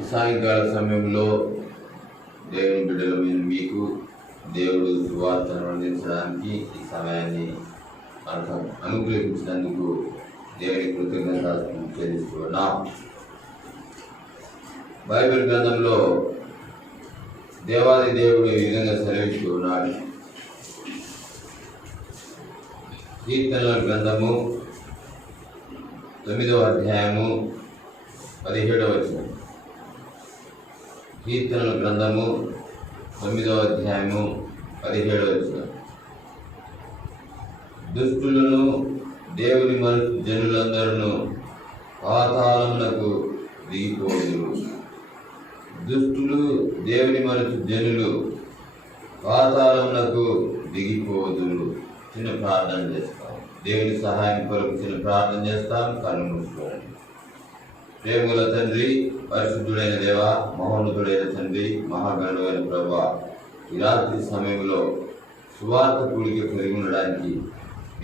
ఈ సాయంకాల సమయంలో దేవుని బిడ్డలమైన మీకు దేవుడు సువార్తను అందించడానికి ఈ సమయాన్ని మనకు అనుగ్రహించినందుకు దేవుని కృతజ్ఞతలు చెల్లిస్తున్నాం. బైబిల్ గ్రంథంలో దేవాది దేవుడు ఈ విధంగా సెలవిస్తూ ఉన్నాడు. కీర్తనల గ్రంథము 9వ అధ్యాయము 17వ వచనం. కీర్తనల గ్రంథము 9వ అధ్యాయము 17వ వచనం. దుష్టులను దేవుని మనసు జనులందరూ పాతాళమునకు దిగిపోదురు. దుష్టులు దేవుని మనసు జనులు పాతాళమునకు దిగిపోదురు. చిన్న ప్రార్థన చేస్తాం. దేవుని సహాయం కొరకు చిన్న ప్రార్థన చేస్తాం. కన్ను మూసుకోండి. ప్రేమగల తండ్రి, పరిశుద్ధుడైన దేవ, మహోన్నతుడైన తండ్రి, మహాగణుడైన ప్రభువా, ఈ రాత్రి సమయంలో సువార్త కూడిక కలిగి ఉండడానికి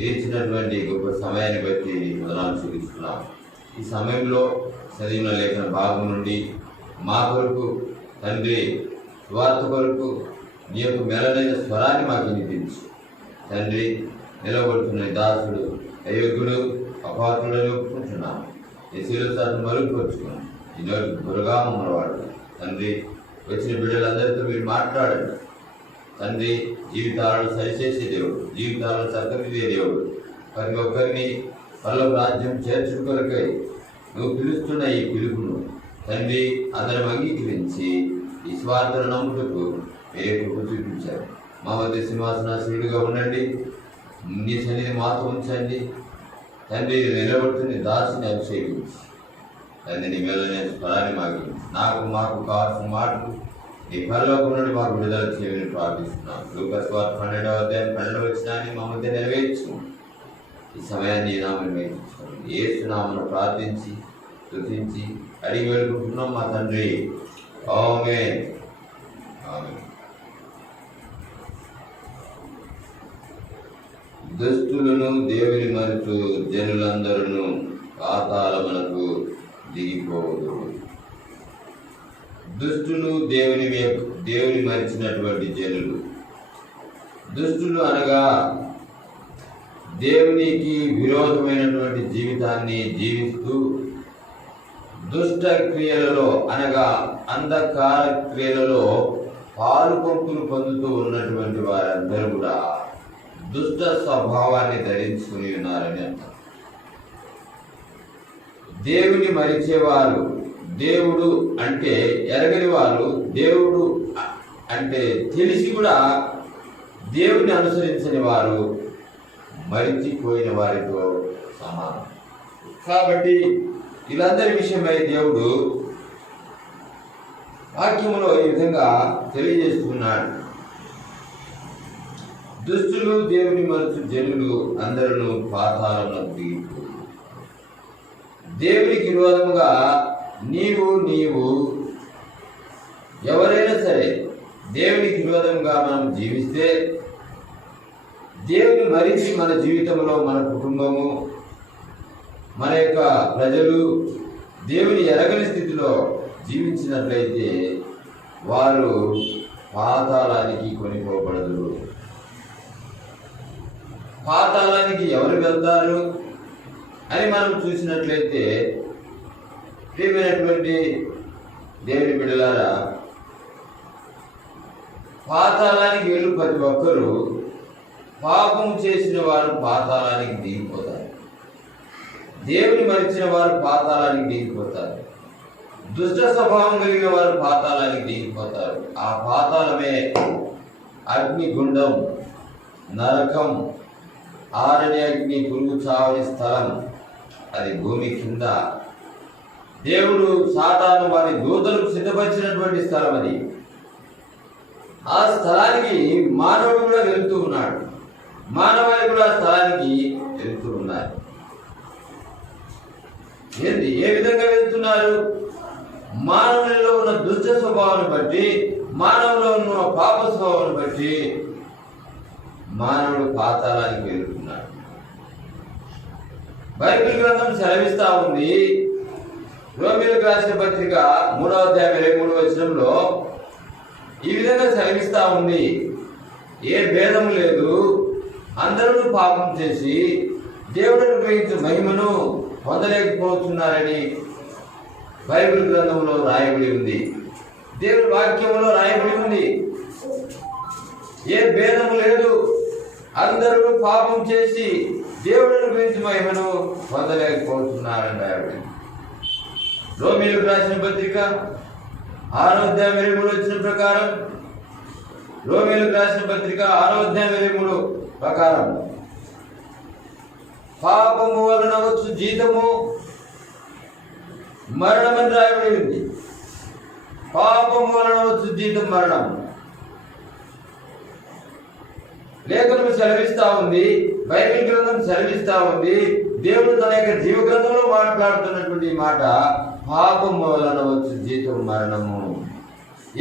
ఇచ్చినటువంటి గొప్ప సమయాన్ని బట్టి వందనాలు చెల్లిస్తున్నాం. ఈ సమయంలో చదివిన లేఖన భాగం నుండి మా కొరకు తండ్రి సువార్త కొరకు నీ యొక్క మెలనైన స్వరాన్ని మాకు వినిపించు తండ్రి. నిలబడుతున్న దాసుడు అయోగ్యుడు అపాత్రుడని ఒప్పుకుంటున్నాం. ఈ శిరసాన్ని మరుగుపరుచుకున్నాం. ఈ గురుగా మమ్మల్ని వాడు తండ్రి. వచ్చిన బిడ్డలందరితో మీరు మాట్లాడండి తండ్రి. జీవితాలను సరిచేసే దేవుడు, జీవితాలను చక్కదిద్దే దేవుడు. ప్రతి ఒక్కరిని పరలోక రాజ్యం చేర్చుట కొరకై నువ్వు పిలుస్తున్న ఈ పిలుపును తండ్రి అందరం అంగీకరించి ఈ స్వార్థను నమ్ముటకు మీరే కృప చూపించారు. మా మధ్య సింహాసనాశీనుడిగా ఉండండి. నీ సన్నిధి మాతో ఉంచండి తండ్రి. నిలబడుతున్న దాసిని అభిషేకించి తండ్రి నీ మేలనే స్వరాన్ని మాకు కావాల్సిన మాటకు నీ పరలోకం నుండి మాకు విడుదల చేయమని ప్రార్థిస్తున్నాం. లూకాసు వార్త 12వ అధ్యాయం 12వ వచనాన్ని మా మధ్య నెరవేర్చు. ఈ సమయాన్ని ఈ నామని వేయించుకోండి. యేసు నామమున ప్రార్థించి స్తుతించి అడిగి వేడుకుంటున్నాం మా తండ్రి. ఆమేన్. ఆమేన్. దుష్టులను దేవుని మరుచు జనులందరూ పాతాళమునకు దిగిపోదు. దుష్టులు దేవుని మరిచినటువంటి జనులు. దుష్టులు అనగా దేవునికి విరోధమైనటువంటి జీవితాన్ని జీవిస్తూ దుష్ట క్రియలలో అనగా అంధకార క్రియలలో పాలు పంపులు పొందుతూ ఉన్నటువంటి వారందరూ కూడా దుష్ట స్వభావాన్ని ధరించుకుని ఉన్నారని అంటారు. దేవుని మరిచేవారు, దేవుడు అంటే ఎరగని వారు, దేవుడు అంటే తెలిసి కూడా దేవుని అనుసరించని వారు మరిచిపోయిన వారితో సమానం. కాబట్టి వీళ్ళందరి విషయమై దేవుడు వాక్యములో ఈ విధంగా తెలియజేస్తున్నాడు. దుష్టులు దేవుని మరుచు జనులు అందరూ పాతాళంలో దిగిపోదు. దేవునికి విరోధముగా నీవు ఎవరైనా సరే దేవునికి విరోధంగా మనం జీవిస్తే, దేవుని మరిచి మన జీవితంలో మన కుటుంబము, మన యొక్క ప్రజలు దేవుని ఎరగని స్థితిలో జీవించినట్లయితే వారు పాతాళానికి కొనిపోబడదు. పాతాళానికి ఎవరు వెళ్తారు అని మనం చూసినట్లయితే, ప్రియమైనటువంటి దేవుని బిడ్డలారా, పాతాళానికి వెళ్ళు ప్రతి ఒక్కరూ పాపం చేసిన వారు పాతాళానికి దిగిపోతారు. దేవుని మరిచిన వారు పాతాళానికి దిగిపోతారు. దుష్ట స్వభావం కలిగిన వారు పాతాళానికి దిగిపోతారు. ఆ పాతాళమే అగ్నిగుండం, నరకం, ఆరని అగ్ని, పురుగు చావని స్థలం. అది భూమి కింద దేవుడు సాతాను వారి దూతలకు సిద్ధపరిచినటువంటి స్థలం. అది ఆ స్థలానికి మానవుడు కూడా వెళ్తూ ఉన్నాడు. మానవాళి కూడా ఆ స్థలానికి వెళ్తూ ఉన్నారు. ఏ విధంగా వెళ్తున్నారు? మానవులలో ఉన్న దుష్ట స్వభావాన్ని బట్టి, మానవులో ఉన్న పాప స్వభావాన్ని బట్టి మానవుడు పాతాళానికి వెళ్తున్నాడు. బైబిల్ గ్రంథం సెలవిస్తా ఉంది, రోమీయులకు రాసిన పత్రిక 3వ అధ్యాయం 23వ వచనంలో ఈ విధంగా సెలవిస్తా ఉంది, ఏ భేదము లేదు, అందరూ పాపం చేసి దేవుడు అనుగ్రహించిన మహిమను పొందలేకపోతున్నారని బైబిల్ గ్రంథంలో రాయబడి ఉంది, దేవుడి వాక్యంలో రాయబడి ఉంది. ఏ భేదము లేదు, అందరూ పాపం చేసి దేవుడు అనుగ్రహించిన మహిమను పొందలేకపోతున్నారని రాయబడి. రోమీయులకు రాసిన పత్రిక 6వ అధ్యాయం 23 వచ్చిన ప్రకారం, రోమీయులకు రాసిన పత్రిక 6వ అధ్యాయం 23 ప్రకారం, పాపము వలన వచ్చు జీతము మరణమని రాయబడి ఉంది. పాపము వలన వచ్చు జీతం మరణం. లేఖనం సెలవిస్తా ఉంది, బైబిల్ గ్రంథం సెలవిస్తా ఉంది, దేవుడు తన యొక్క జీవ గ్రంథంలో మాట్లాడుతున్నటువంటి మాట, పాపము వలన వచ్చు జీతం మరణము.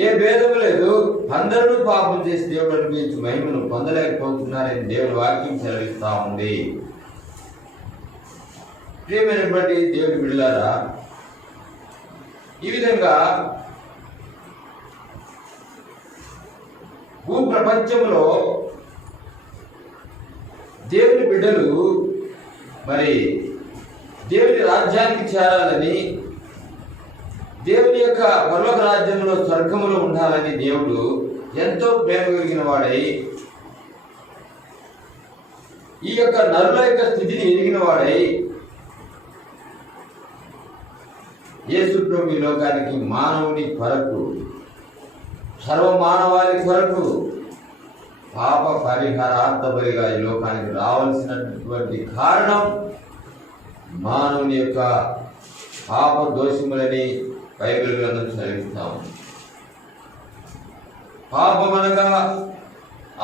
ఏ భేదము లేదు, అందరూ పాపం చేసి దేవుడు అనుగ్రహించి మహిమను పొందలేకపోతున్నారని దేవుడి వాక్యం సెలవిస్తా ఉంది. ప్రియమైనటువంటి దేవుడి బిడ్డలారా, ఈ విధంగా భూ ప్రపంచంలో దేవుని బిడ్డలు మరి దేవుని రాజ్యానికి చేరాలని, దేవుని యొక్క పరలోక రాజ్యంలో స్వర్గములో ఉండాలని దేవుడు ఎంతో ప్రేమ కలిగిన వాడై, ఈ యొక్క నరుల యొక్క స్థితిని ఎరిగిన వాడై యేసు ప్రభు ఈ లోకానికి మానవుని కొరకు, సర్వమానవాళి కొరకు పాప పరిహారార్థబలిగా ఈ లోకానికి రావాల్సినటువంటి కారణం మానవుని యొక్క పాప దోషములని బైబిల్ గ్రంథం చదివిస్తాము. పాపం అనగా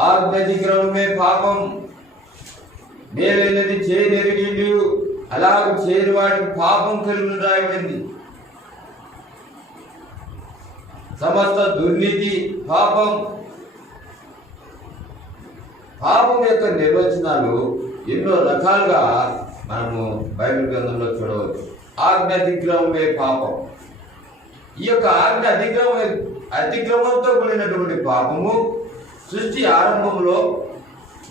ఆజ్ఞాతిక్రమమే పాపం. మేలైనది చేయనెరిగిండు, అలాగ చేయని వాడికి పాపం కలిగి రాయబడింది. సమస్త దుర్నీతి పాపం. పాపం యొక్క నిర్వచనాలు ఎన్నో రకాలుగా మనము బైబిల్ గ్రంథంలో చూడవచ్చు. ఆజ్ఞాతిక్రమమే పాపం. ఈ యొక్క ఆజ్ఞ అతిక్రమంతో కూడినటువంటి పాపము సృష్టి ఆరంభంలో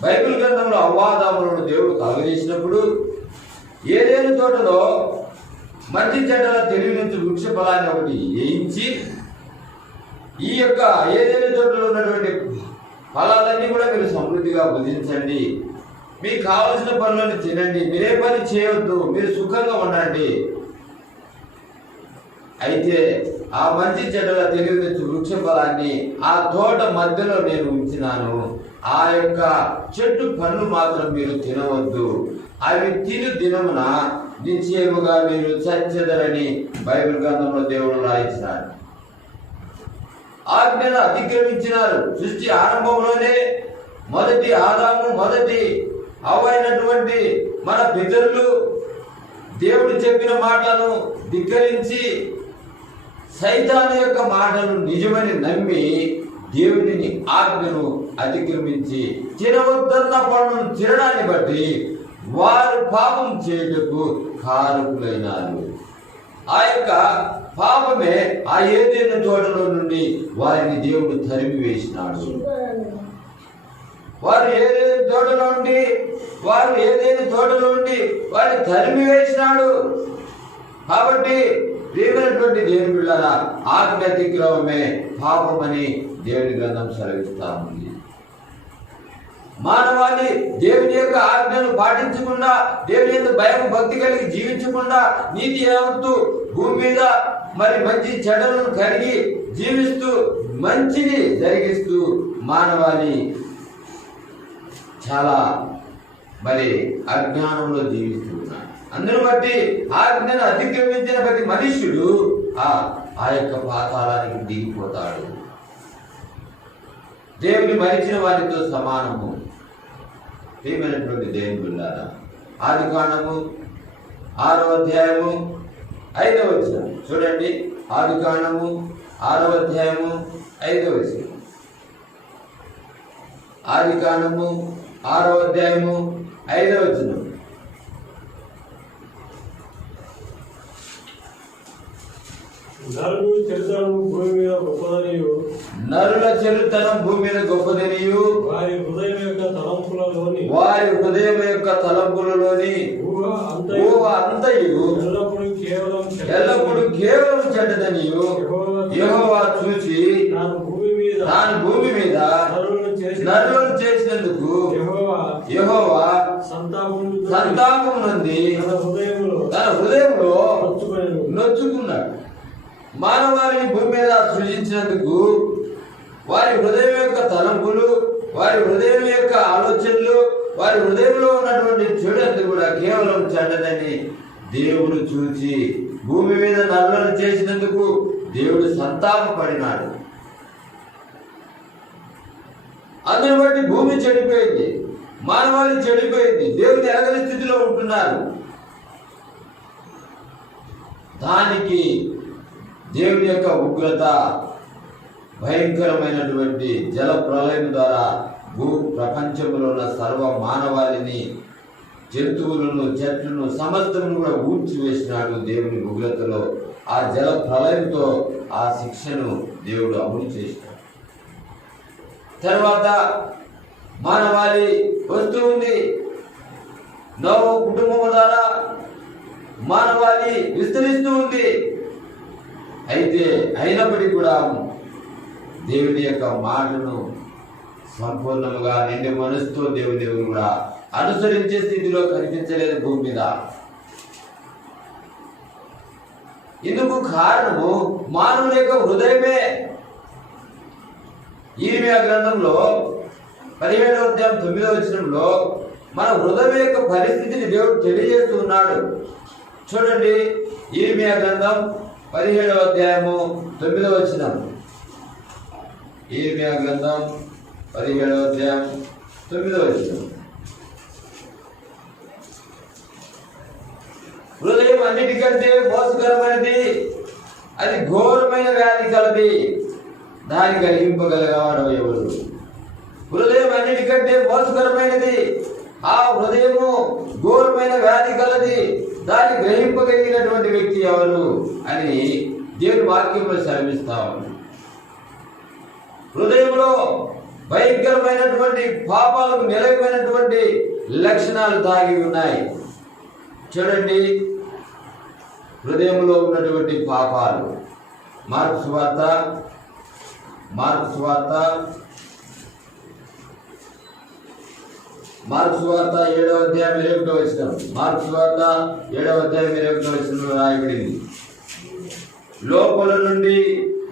బైబిల్ గ్రంథంలో అవ్వాదాములను దేవుడు కలుగజేసినప్పుడు ఏదేను తోటలో మంచి చెడ్డల తెలివి నుంచి వృక్ష ఫలాన్ని ఒకటి వేయించి, ఈ యొక్క ఏదేను తోటలో ఉన్నటువంటి ఫలాలన్నీ కూడా మీరు సమృద్ధిగా భుజించండి, మీకు కావలసిన పనులను తినండి, మీరే పని చేయవద్దు, మీరు సుఖంగా ఉండండి. అయితే ఆ మంచి చెడ్డల తెలివి నుంచి వృక్ష ఫలాన్ని ఆ తోట మధ్యలో నేను ఉంచినాను, ఆ యొక్క చెట్టు పండ్లు మాత్రం మీరు తినవద్దు, అవి తిను దినమున నిశ్చయముగా మీరు చచ్చెదరని బైబిల్ గ్రంథంలో దేవుడు రాయించినాడు. ఆజ్ఞను అతిక్రమించినారు. సృష్టి ఆరంభంలోనే మొదటి ఆదాము, మొదటి అవైనటువంటి మన పితరులు దేవుడు చెప్పిన మాటను ధిక్కరించి సైతాను యొక్క మాటను నిజమని నమ్మి దేవుని ఆజ్ఞను అతిక్రమించి తినవద్దన్న పనులను తినడాన్ని బట్టి వారు పాపం చేయుటకు కారకులైనారు. ఆ యొక్క పాపమే ఆ ఏదైనా తోటలో నుండి వారిని దేవుడు తరిమి వేసినాడు. వారు ఏదైనా తోటలో ఉండి వారిని తరిమి వేసినాడు. కాబట్టి ప్రియమైనటువంటి దేవుని బిడ్డలారా, ఆజ్ఞ అతిక్రమమే పాపమని దేవుని గ్రంథం సెలవిస్తా ఉంది. మానవాళి దేవుని యొక్క ఆజ్ఞను పాటించకుండా, దేవుని యొక్క భయం భక్తి కలిగి జీవించకుండా, నీతి యావత్తు భూమి మీద మరి మంచి చెడ్డలను కలిగి జీవిస్తూ మంచిని జరిగిస్తూ మానవాళి చాలా మరి అజ్ఞానంలో జీవిస్తూ ఉన్నాడు. అందును బట్టి ఆజ్ఞను అతిక్రమించిన ప్రతి మనుష్యుడు ఆ యొక్క పాతాళానికి దిగిపోతాడు. దేవుని మరిచిన వారితో సమానము. ప్రియమైనటువంటి దేవుని బిడ్డలారా, ఆదికాండము 6వ అధ్యాయము 5వ వచనం చూడండి. ఆదికాండము 6వ అధ్యాయము 5వ వచనం. ఆదికాండము 6వ అధ్యాయము 5వ వచనం. నరుల చరిత్రను భూమి మీద గొప్పదనియు వారి హృదయం యొక్క తలంపులలోని ఊహ అంతయు ఎల్లప్పుడూ కేవలం చెడ్డదనియు యెహోవా చూచి తాను భూమి మీద నరులను చేసినందుకు యెహోవా సంతాపము నుండి తన హృదయంలో నొచ్చుకున్నాడు. మానవాళిని భూమి మీద సృజించినందుకు వారి హృదయం యొక్క తలంపులు, వారి హృదయం యొక్క ఆలోచనలు, వారి హృదయంలో ఉన్నటువంటి చెడు అంతా కూడా కేవలం చెడ్డదని దేవుడు చూచి భూమి మీద నరులను చేసినందుకు దేవుడు సంతాపపడినాడు. అందుని బట్టి భూమి చెడిపోయింది, మానవాళి చెడిపోయింది, దేవుని ఎరగని స్థితిలో ఉంటున్నారు. దానికి దేవుని యొక్క ఉగ్రత భయంకరమైనటువంటి జల ప్రళయం ద్వారా భూ ప్రపంచంలో ఉన్న సర్వ మానవాళిని, జంతువులను, చెట్లను సమస్తను కూడా ఊడ్చివేసినాడు దేవుని ఉగ్రతలో. ఆ జల ప్రళయంతో ఆ శిక్షను దేవుడు అమలు చేసినాడు. తర్వాత మానవాళి వస్తూ ఉంది. నోవహు కుటుంబం ద్వారా మానవాళి విస్తరిస్తూ ఉంది. అయితే అయినప్పటికీ కూడా దేవుని యొక్క మాటను సంపూర్ణంగా నిండి మనసుతో దేవుని కూడా అనుసరించే స్థితిలో కనిపించలేదు భూమి మీద. ఇందుకు కారణము మానవుని యొక్క హృదయమే. యిర్మీయా గ్రంథంలో 17వ అధ్యాయం 9వ వచనంలో మన హృదయం యొక్క పరిస్థితిని దేవుడు తెలియజేస్తూ ఉన్నాడు. చూడండి, యిర్మీయా గ్రంథం 17వ అధ్యాయము 9వ వచనం. యిర్మీయా గ్రంథం 17వ అధ్యాయం 9వ వచనం. హృదయం అన్నిటికంటే మోసకరమైనది, అది ఘోరమైన వ్యాధి కలది, దాన్ని కలిగింపగలవాడు ఎవరు? హృదయం అన్నిటికంటే మోసకరమైనది, ఆ హృదయము ఘోరమైన వ్యాధి కలది, దాన్ని గ్రహింపగలిగినటువంటి వ్యక్తి ఎవరు అని దేవుని వాక్యంలో సెలవిస్తాము. హృదయంలో భయంకరమైనటువంటి పాపాలకు నిలయమైనటువంటి లక్షణాలు దాగి ఉన్నాయి. చూడండి, హృదయంలో ఉన్నటువంటి పాపాలు. మార్కు సువార్త 7వ అధ్యాయం 21వ వచనం. మార్కు సువార్త 7వ అధ్యాయం 21వ వచనంలో రాయబడింది, లోపల నుండి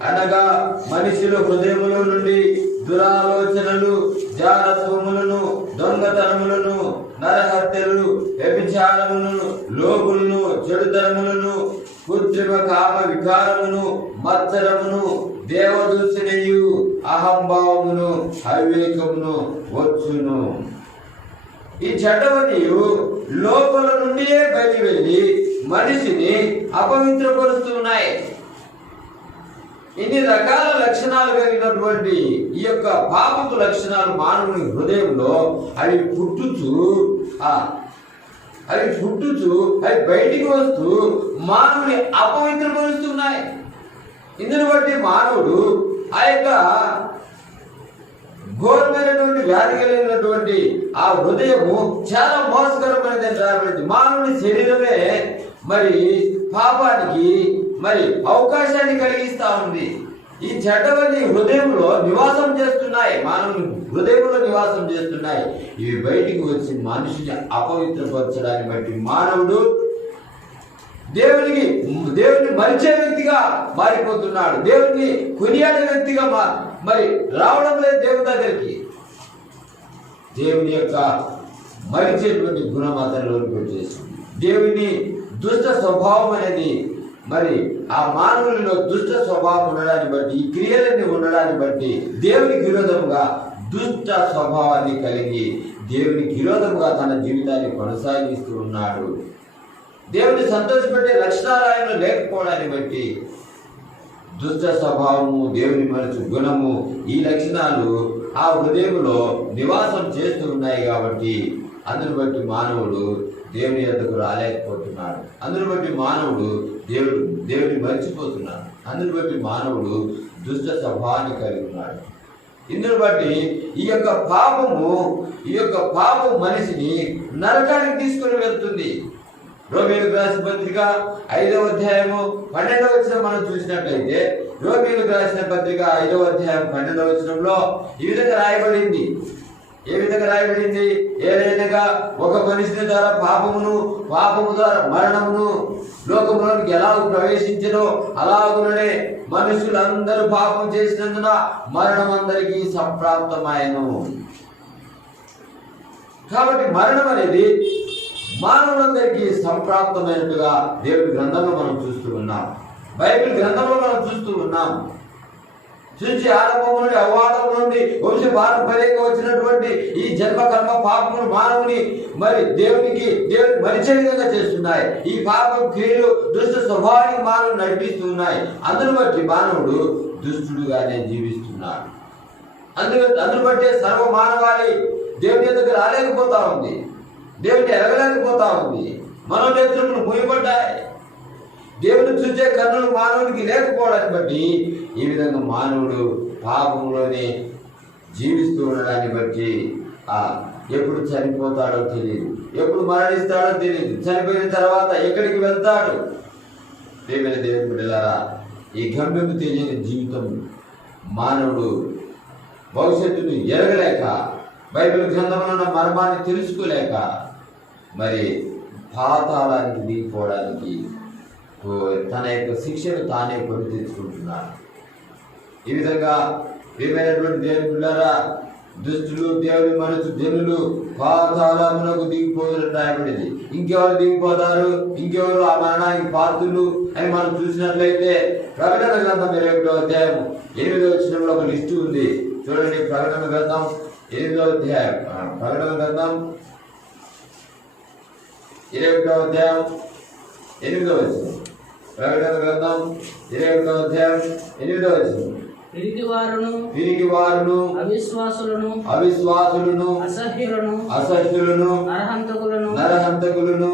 అనగా మనిషిలో హృదయములో నుండి దురాలోచనలు, జారత్వములను, దొంగతనములను, నరహత్యలు, వ్యభిచారములను, లోపులను, చెడుతనములను, కృత్రిమ కామ వికారమును, మత్సరమును, దేవదూషణయు, అహంభావమును, అవివేకమును వచ్చును. ఈ చెడ్డవన్నీ లోపల నుండియే బయటికి వెళ్ళి మనిషిని అపవిత్రపరుస్తున్నాయి. ఇన్ని రకాల లక్షణాలు కలిగినటువంటి ఈ యొక్క పాపపు లక్షణాలు మానవుని హృదయంలో అవి పుట్టుచు అవి బయటికి వస్తూ మానవుని అపవిత్రపరుస్తున్నాయి. ఇందుని బట్టి మానవుడు ఆ యొక్క ఘోరమైనటువంటి వ్యాధి కలిగినటువంటి ఆ హృదయము చాలా మోసకరమైనది. మానవుని శరీరమే మరి పాపానికి మరి అవకాశాన్ని కలిగిస్తా ఉంది. ఈ చెడ్డవన్నీ హృదయంలో నివాసం చేస్తున్నాయి, మానవుని హృదయంలో నివాసం చేస్తున్నాయి. ఇవి బయటికి వచ్చి మనిషిని అపవిత్రపరచడాన్ని బట్టి మానవుడు దేవుని మరిచే వ్యక్తిగా మారిపోతున్నాడు. దేవుని కొనియాడే వ్యక్తిగా మరి రావడం లేదు దేవుని దగ్గరికి. దేవుని యొక్క మరిచేటువంటి గుణం అతనిలోకి వచ్చేసింది. దేవుని దుష్ట స్వభావం అనేది మరి ఆ మానవులలో దుష్ట స్వభావం ఉండడాన్ని బట్టి, ఈ క్రియలన్నీ ఉండడాన్ని బట్టి దేవునికి విరోధముగా దుష్ట స్వభావాన్ని కలిగి దేవునికి విరోధముగా తన జీవితాన్ని కొనసాగిస్తూ ఉన్నాడు. దేవుని సంతోషపెట్టే లక్షణాలు ఆయనలో లేకపోవడాన్ని బట్టి దుష్ట స్వభావము, దేవుని మనసు గుణము, ఈ లక్షణాలు ఆ హృదయంలో నివాసం చేస్తూ ఉన్నాయి. కాబట్టి అందును బట్టి మానవుడు దేవుని యొద్దకు రాలేకపోతున్నాడు. అందును బట్టి మానవుడు దేవుడిని మర్చిపోతున్నాడు. అందుని బట్టి మానవుడు దుష్ట స్వభావాన్ని కలిగి ఉన్నాడు. ఇందుని బట్టి ఈ యొక్క పాపం మనిషిని నరకానికి తీసుకుని వెళ్తుంది. రోమీయులకు రాసిన పత్రిక 5వ అధ్యాయము 12వ వచనం మనం చూసినట్లయితే, రోమీయులకు రాసిన పత్రిక 5వ అధ్యాయం 12వ వచనంలో ఈ విధంగా రాయబడింది. ఏ విధంగా రాయబడింది? ఏదైనా ఒక మనిషి ద్వారా పాపము ద్వారా మరణమును లోకములోనికి ఎలా ప్రవేశించనో అలాగుననే మనుషులందరూ పాపం చేసినందున మరణం అందరికీ సంప్రాప్తమాయను. కాబట్టి మరణం అనేది మానవులందరికీ సంప్రాప్తమైనట్టుగా దేవుడి గ్రంథంలో మనం చూస్తూ ఉన్నాం. బైబిల్ గ్రంథంలో మనం చూస్తూ ఉన్నాం. సృష్టి ఆరంభం నుండి అవ్వాదం నుండి వంశ పారంపర్యంగా వచ్చినటువంటి ఈ జన్మ కర్మ పాపములు మానవుని దేవుని మరిచే విధంగా చేస్తున్నాయి. ఈ పాపం క్రియలు దుష్ట స్వభావానికి మానవుని నడిపిస్తున్నాయి. అందును బట్టి మానవుడు దుష్టుడుగానే జీవిస్తున్నాడు. అందును బట్టే సర్వ మానవాళి దేవుని దగ్గర రాలేకపోతా ఉంది, దేవుని ఎరగలేకపోతా ఉంది. మనోనేత్రములు మూయబడ్డాయి. దేవుని చూసే కన్నులు మానవునికి లేకపోవడాన్ని బట్టి ఈ విధంగా మానవుడు పాపంలోనే జీవిస్తూ ఉండడాన్ని బట్టి ఎప్పుడు చనిపోతాడో తెలియదు, ఎప్పుడు మరణిస్తాడో తెలియదు, చనిపోయిన తర్వాత ఎక్కడికి వెళ్తాడు. దేవుని బిడ్డలారా, ఈ గమ్యము తెలియని జీవితం మానవుడు భవిష్యత్తును ఎరగలేక, బైబిల్ గ్రంథంలో ఉన్న మర్మాన్ని తెలుసుకోలేక పాతాళానికి దిగిపోవడానికి తన యొక్క శిక్షను తానే కొని తెచ్చుకుంటున్నాడు. ఈ విధంగా ఏమైనటువంటి దేవుని బిడ్డలారా, దుష్టులు దేవుని మనసు జనులు పాతాళమునకు దిగిపోతున్నట్టు రాయబడింది. ఇంకెవరు దిగిపోతారు, ఇంకెవరు ఆ మరణానికి పాత్రులు అని మనం చూసినట్లయితే ప్రకటన గ్రంథం 21వ అధ్యాయం 8వ వచనంలో ఒక లిస్టు ఉంది. చూడండి, ప్రకటన గ్రంథం 8వ అధ్యాయం 21వ అధ్యాయం 8వ వచనం. ప్రకటన గ్రంథం 21వ అధ్యాయం 8వ వచనం. పిరికివారును అవిశ్వాసులను అసహ్యులను నరహంతకులను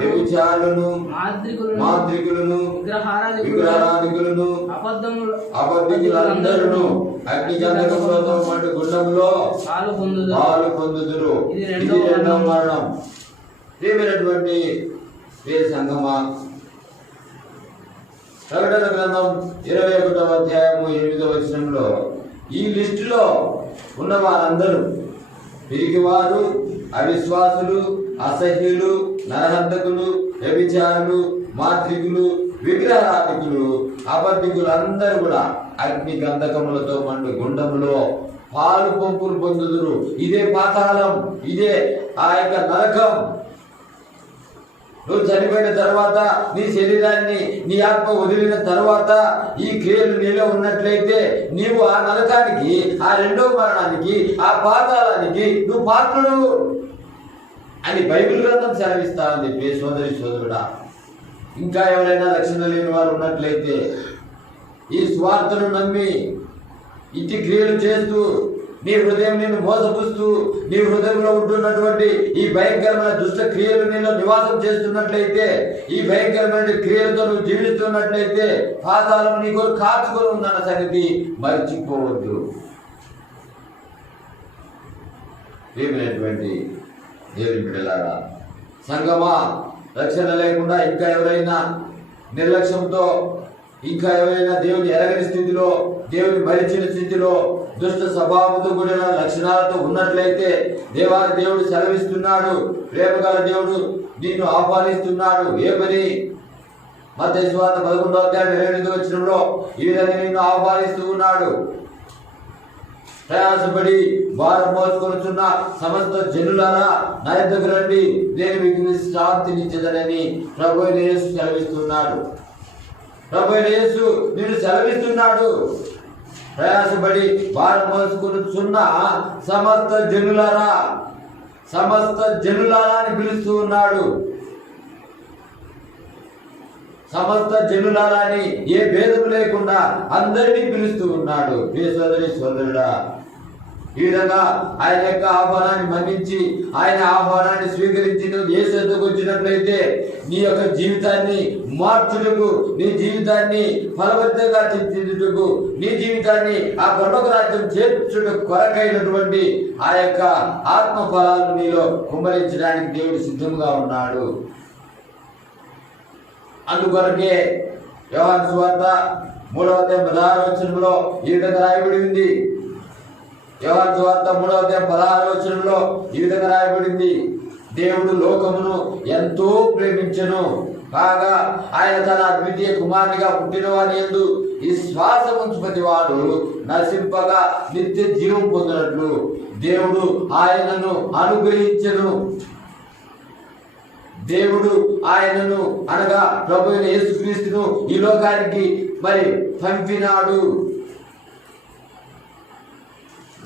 వ్యభిచారులను మాంత్రికులను విగ్రహారాధికులను అబద్ధికులందరూ అగ్ని గంధకములతో మండు గుండంలో పాలు పొందుదురు. ఇది రెండవ మరణం. ప్రియమైనటువంటి సంగమా, ప్రకటన గ్రంథం 21వ అధ్యాయము 8వ వచనంలో ఈ లిస్టులో ఉన్న వారందరూ పిరికివారు, అవిశ్వాసులు, అసహ్యులు, నరహంతకులు, వ్యభిచారులు, మాంత్రికులు, విగ్రహారాధికులు, అబద్ధికులు అందరూ కూడా అగ్ని గంధకములతో మండు గుండములో పాలు పంపులు పొందుదురు. ఇదే పాతాళం, ఇదే ఆ యొక్క నరకం. నువ్వు చనిపోయిన తర్వాత నీ శరీరాన్ని, నీ ఆత్మ వదిలిన తర్వాత ఈ క్రియలు నీలో ఉన్నట్లయితే నీవు ఆ నరకానికి, ఆ రెండవ మరణానికి, ఆ పాతాళానికి నువ్వు పాత్రుడు అని బైబిల్ గ్రంథం సెలవిస్తా అని చెప్పి సోదరుడా, ఇంకా ఎవరైనా రక్షణ లేని వారు ఉన్నట్లయితే ఈ స్వార్థను నమ్మి ఇట్టి క్రియలు చేస్తూ నీ హృదయం నేను మోసపుస్తూ నీ హృదయంలో ఉంటున్నటువంటి ఈ భయంకరమైన దుష్ట క్రియలు నీలో నివాసం చేస్తున్నట్లయితే, ఈ భయంకరమైన క్రియలతో నువ్వు జీవిస్తున్నట్లయితే పాతాళం నీ కొరకు కాచుకొని ఉందన్న సంగతి మర్చిపోవద్దు. ఏమైనటువంటి దేవుని బిడ్డలారా, సంగమా, రక్షణ లేకుండా ఇంకా ఎవరైనా నిర్లక్ష్యంతో, ఇంకా ఎవరైనా దేవుని ఎరగని స్థితిలో, దేవుని మరిచిన స్థితిలో, దుష్ట స్వభావంతో కూడిన లక్షణాలతో ఉన్నట్లయితే దేవాది దేవుడు సెలవిస్తున్నాడు, ప్రేమగల దేవుడు నిన్ను ఆహ్వానిస్తున్నాడు. ఏమని? మత్తయి సువార్త 11వ అధ్యాయం 28వ వచనంలో ఈ విధంగా నిన్ను ఆహ్వానిస్తూ ఉన్నాడు. ప్రయాసపడి భారం మోసుకొనుచున్న సమస్త జనులారా నా యొద్దకు రండి, నేను మీకు శాంతినిచ్చేదనని ప్రభువైన యేసు సెలవిస్తున్నాడు. ప్రభువైన యేసు నిన్ను సెలవిస్తున్నాడు. ప్రయాసపడి భారం మోసుకొనుచున్న సమస్త జనులారా అని పిలుస్తూ ఉన్నాడు. సమస్త జనులారాని ఏ భేదము లేకుండా అందరినీ పిలుస్తూ ఉన్నాడు. ప్రియ సోదరి సోదరుడా, ఈ విధంగా ఆయన యొక్క ఆహ్వానాన్ని మన్నించి ఆయన ఆహ్వానాన్ని స్వీకరించి నువ్వు యేసు వద్దకు వచ్చినట్లయితే నీ యొక్క జీవితాన్ని మార్చుటకు, నీ జీవితాన్ని ఫలవంతంగా తీర్చిదిద్దుటకు, నీ జీవితాన్ని ఆ పరలోక రాజ్యం చేర్చుటకు కొరకైనటువంటి ఆ యొక్క ఆత్మ ఫలాలను నీలో కుమ్మరించడానికి దేవుడు సిద్ధంగా ఉన్నాడు. అందుకొరకే యోహాను సువార్త 3వ అధ్యాయం 16వ వచనంలో ఈ విధంగా రాయబడి ఉంది. యోహాను సువార్త 3వ అధ్యాయం 16వ వచనంలో ఈ విధంగా రాయబడింది, దేవుడు లోకమును ఎంతో ప్రేమించెను కాగా ఆయన తన అద్వితీయ కుమారునిగా పుట్టిన వారి యందు విశ్వాసం ఉంచు ప్రతి వాడు నశింపగా నిత్య జీవం పొందినట్లు దేవుడు ఆయనను అనుగ్రహించెను. దేవుడు ఆయనను అనగా ప్రభువైన యేసుక్రీస్తును ఈ లోకానికి మరి పంపినాడు.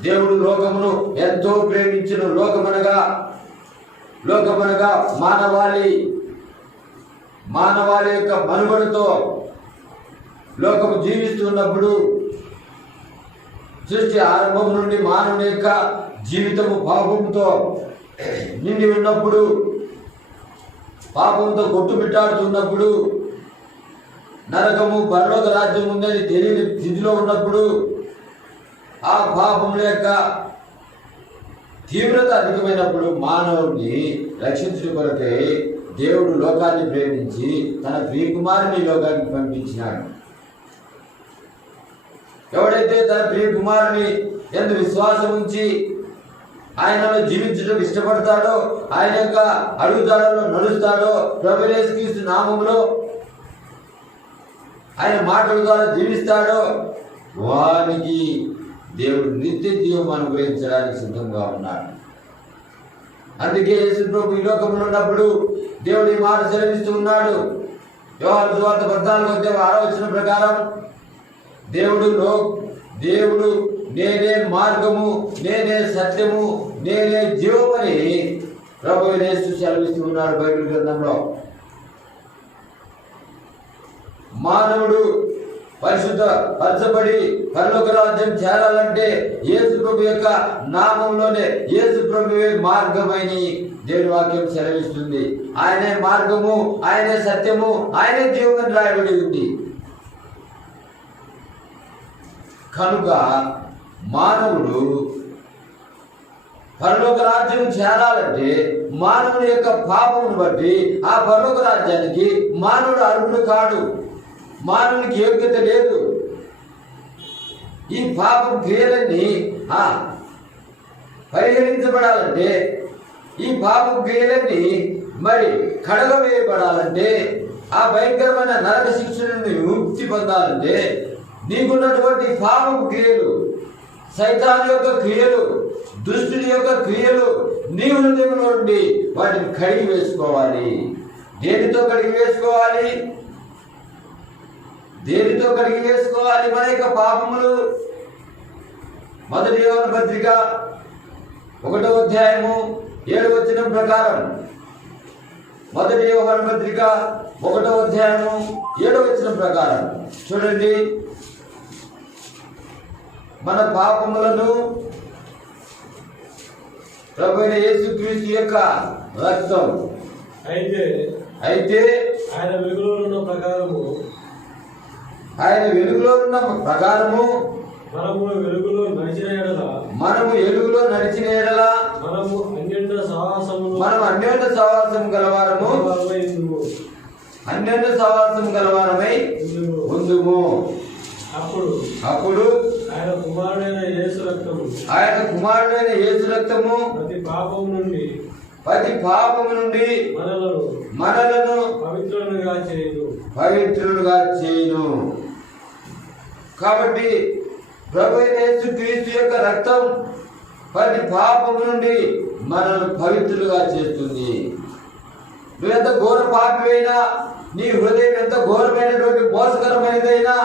దేవుడు లోకమును ఎంతో ప్రేమించెను. లోకమనగా మానవాళి యొక్క మనుగడతో లోకము జీవిస్తున్నప్పుడు, సృష్టి ఆరంభం నుండి మానవుని యొక్క జీవితము పాపంతో నిండి ఉన్నప్పుడు, పాపంతో కొట్టుమిట్టాడుతున్నప్పుడు, నరకము పరలోక రాజ్యం ఉందని తెలియని స్థితిలో ఉన్నప్పుడు, ఆ పాపముల యొక్క తీవ్రత అధికమైనప్పుడు మానవుడిని రక్షించడం కొరకై దేవుడు లోకాన్ని ప్రేమించి తన ప్రియకుమారుని లోకానికి పంపించినాడు. ఎవడైతే తన ప్రియకుమారుని యందు విశ్వాసం ఉంచి ఆయనలో జీవించడం ఇష్టపడతాడో, ఆయన యొక్క అడుగుదాడలో నడుస్తాడో, ప్రభువైన యేసుక్రీస్తు నామములో ఆయన మాటల ద్వారా జీవిస్తాడో వానికి దేవుడు నిత్య జీవం అనుగ్రహించడానికి సిద్ధంగా ఉన్నాడు. అందుకే యేసు ప్రభు ఈ లోకంలో ఉన్నప్పుడు దేవుడు ఈ మాట సెలవిస్తూ ఉన్నాడు. యోహాను సువార్త 14వ అధ్యాయం 6వ వచనం ప్రకారం దేవుడు నేనే మార్గము, నేనే సత్యము, నేనే జీవమని ప్రభువైన యేసు సెలవిస్తూ ఉన్నాడు బైబిల్ గ్రంథంలో. మానవుడు పరిశుద్ధపరచబడి పరలోక రాజ్యం చేరాలంటే యేసు ప్రభు యొక్క నామంలోనే యేసు ప్రభువే మార్గమని దేవుని వాక్యం సెలవిస్తుంది. ఆయనే మార్గము, ఆయనే సత్యము, ఆయనే జీవమని రాయబడి ఉంది. కనుక మానవుడు పరలోక రాజ్యం చేరాలంటే మానవుని యొక్క పాపమును బట్టి ఆ పరలోక రాజ్యానికి మానవుడు అర్హుడు కాడు. మానవునికి యోగ్యత లేదు. ఈ పాపం క్రియలన్నీ పరిహరించబడాలంటే, ఈ పాపం క్రియలన్నీ మరి కడగవేయబడాలంటే, ఆ భయంకరమైన నరక శిక్ష నుండి ముక్తి పొందాలంటే నీకున్నటువంటి పాపం క్రియలు, సైతాన్ యొక్క క్రియలు, దుష్టుడి యొక్క క్రియలు నీ హృదయంలో నుండి వాటిని కడిగి వేసుకోవాలి. దేనితో కడిగి వేసుకోవాలి? దేనితో కడిగి వేసుకోవాలి మన యొక్క పాపములు? మొదటి యోహాను పత్రిక 1వ అధ్యాయము 7వ వచనం ప్రకారం, మొదటి యోహాను పత్రిక 1వ అధ్యాయము 7వ వచనం ప్రకారం చూడండి, మన పాపములను ప్రభువైన యేసుక్రీస్తు యొక్క రక్తం అయితే ఆయన వెలుగులో ఉన్న ప్రకారము మనము వెలుగులో నడిచిన ఎడల మనము అన్యోన్య సహవాసము గలవారమై ఉందుము. అప్పుడు ఆయన కుమారుడైన యేసు రక్తము ప్రతి పాపము నుండి మనలను పవిత్రులుగా చేయును. కాబట్టి ప్రభువైన యేసుక్రీస్తు యొక్క రక్తం ప్రతి పాపము నుండి మనల్ని పవిత్రులుగా చేస్తుంది. నువ్వెంత ఘోర పాపివైనా, నీ హృదయం ఎంత ఘోరమైనటువంటి మోసకరమైనదైనా,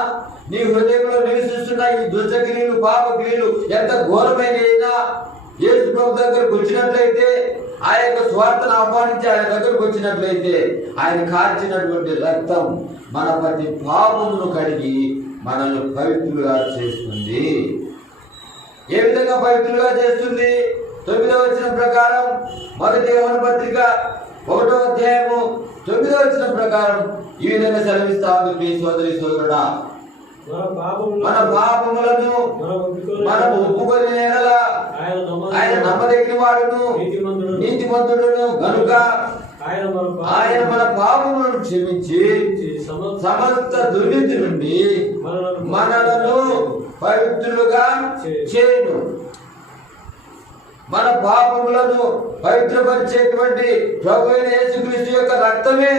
నీ హృదయంలో నివసిస్తున్న ఈ దుష్టక్రియలు, పాప క్రియలు ఎంత ఘోరమైనదైనా యేసు ప్రభు దగ్గరకు వచ్చినట్లయితే, ఆ యొక్క స్వార్థను ఆహ్వానించి ఆయన దగ్గరకు వచ్చినట్లయితే, ఆయన కార్చినటువంటి రక్తం మన ప్రతి పాపమును కడిగి మనల్ని పవిత్రులుగా చేస్తుంది. ఏ విధంగా పవిత్రులుగా చేస్తుంది? 9వ వచనం ప్రకారం మొదటి యోహాను పత్రిక 1వ అధ్యాయము 9వ వచనం ప్రకారం ఈ విధంగా సెలవిస్తా ఉంది. ప్రియ సోదరి సోదరుడా, మన పాపములను మనం ఒప్పుకొని ఆయన నమ్మదగిన వాడును నీతిమంతుడును గనుక ఆయన మన పాపములను క్షమించి సమస్త దుర్నీతి నుండి మనలను పవిత్రులుగా చేయును. మన పాపములను పవిత్రపరిచేటువంటి ప్రభువైన యేసుక్రీస్తు యొక్క రక్తమే,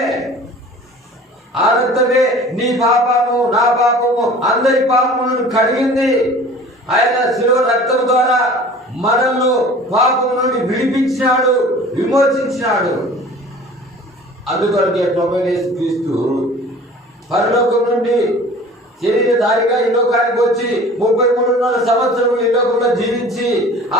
ఆ రక్తమే నీ పాపము నా పాపము అందరి పాపములను కడిగింది. ఆయన శిలువ రక్తం ద్వారా మనల్ని పాపము నుండి విడిపించినాడు, విమోచించినాడు. అందుకొరకే ప్రభువైన యేసుక్రీస్తు పరలోకం నుండి శరీరధారిగా ఈ లోకానికి వచ్చి 33.5 సంవత్సరములు ఈ లోకంలో జీవించి